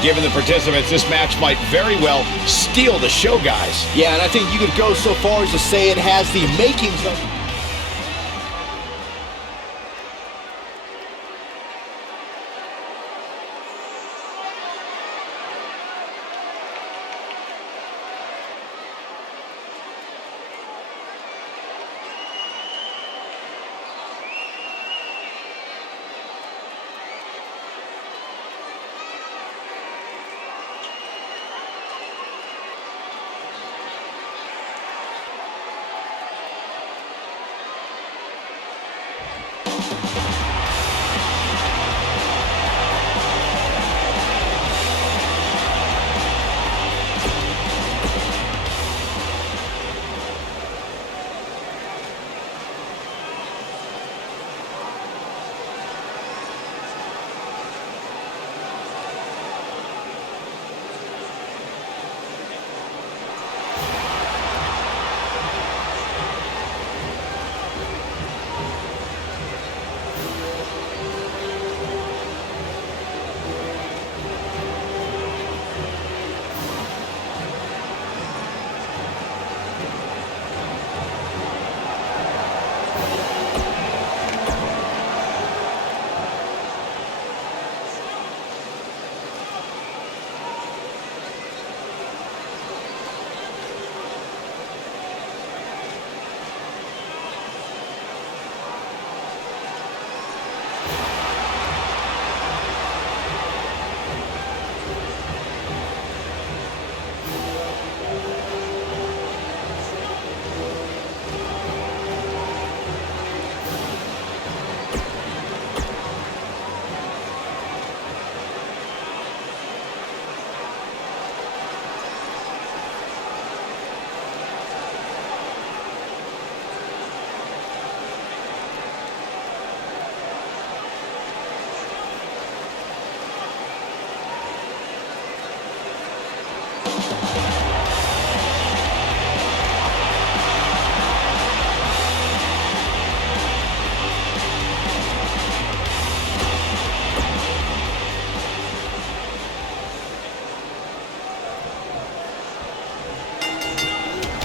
Given the participants, this match might very well steal the show, guys. Yeah, and I think you could go so far as to say it has the makings of...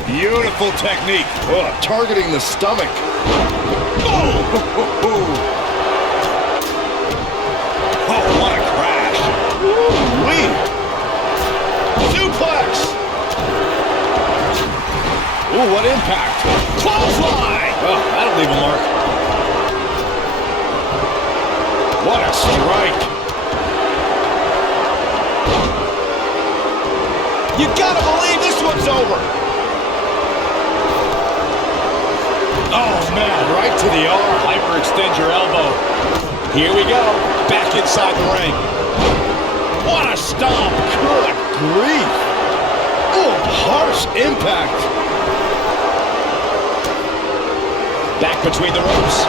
Beautiful technique. Oh, targeting the stomach. Oh, what a crash. Woo-wee. Suplex. Ooh, what impact. Clothesline. Oh, that'll leave a mark. What a strike. You gotta believe this one's over. Oh, man, right to the arm. Hyperextend your elbow. Here we go. Back inside the ring. What a stomp. Good grief. Oh, harsh impact. Back between the ropes.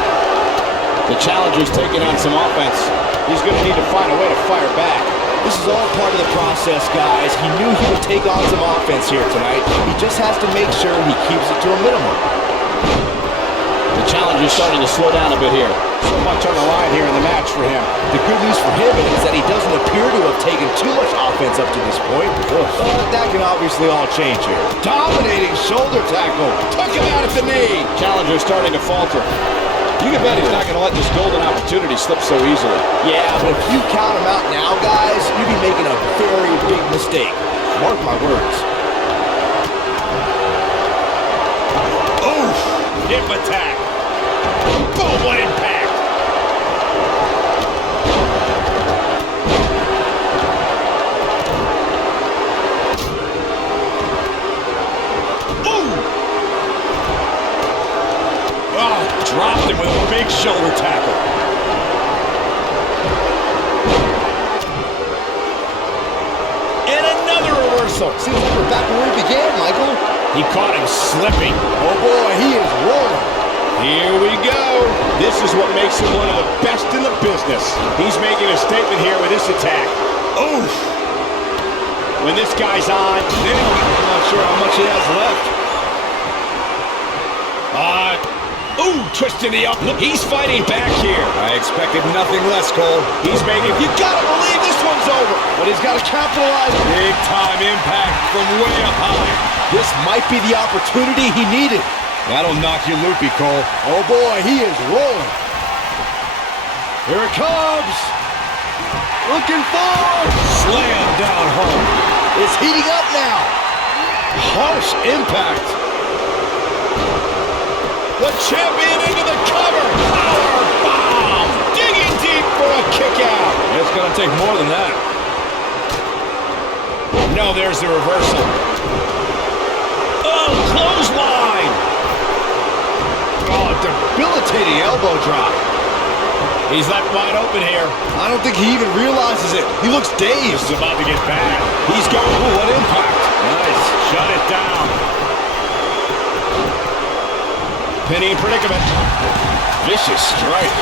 The challenger's taking on some offense. He's going to need to find a way to fire back. This is all part of the process, guys. He knew he would take on some offense here tonight. He just has to make sure he keeps it to a minimum. The challenger's starting to slow down a bit here. So much on the line here in the match for him. The good news for him is that he doesn't appear to have taken too much offense up to this point. But that can obviously all change here. Dominating shoulder tackle. Took him out at the knee. Challenger's starting to falter. You can bet he's not going to let this golden opportunity slip so easily. Yeah, but if you count him out now, guys, you'd be making a very big mistake. Mark my words. Oof! Hip attack. Boom, what impact! Ooh! Oh, dropped him with a big shoulder tackle. And another reversal. Seems like we're back where we began, Michael. He caught him slipping. Oh boy, he is rolling. Here we go. This is what makes him one of the best in the business. He's making a statement here with this attack. Oof! When this guy's on, I'm not sure how much he has left. Ooh! twisting the up. He's fighting back here. I expected nothing less, Cole. He's making... You gotta believe this one's over, but he's gotta capitalize. Big time impact from way up high. This might be the opportunity he needed. That'll knock you loopy, Cole. Oh boy, he is rolling. Here it comes. Looking forward. Slam down home. It's heating up now. Harsh impact. The champion into the cover. Power bomb. Digging deep for a kick out. It's going to take more than that. No, there's the reversal. Oh, clothesline. Oh, debilitating elbow drop. He's left wide open here. I don't think he even realizes it. He looks dazed. This is about to get bad. He's going, ooh, what impact. Nice. Shut it down. Pinning predicament. Vicious strike.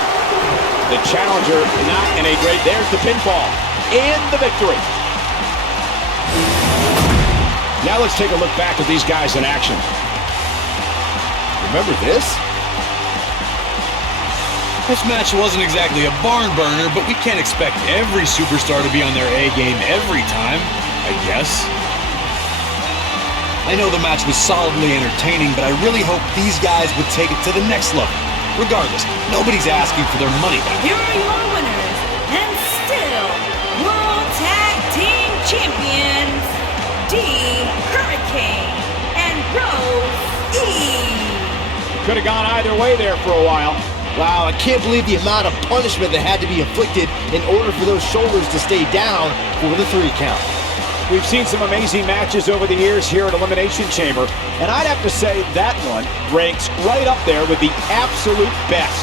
The challenger not in a great... There's the pinfall. And the victory. Now let's take a look back at these guys in action. Remember this? This match wasn't exactly a barn burner, but we can't expect every superstar to be on their A game every time, I guess. I know the match was solidly entertaining, but I really hope these guys would take it to the next level. Regardless, nobody's asking for their money back. Here are your winners, and still World Tag Team Champions, D. Hurricane and Rosey. Could have gone either way there for a while. Wow, I can't believe the amount of punishment that had to be inflicted in order for those shoulders to stay down for the 3 count. We've seen some amazing matches over the years here at Elimination Chamber, and I'd have to say that one ranks right up there with the absolute best.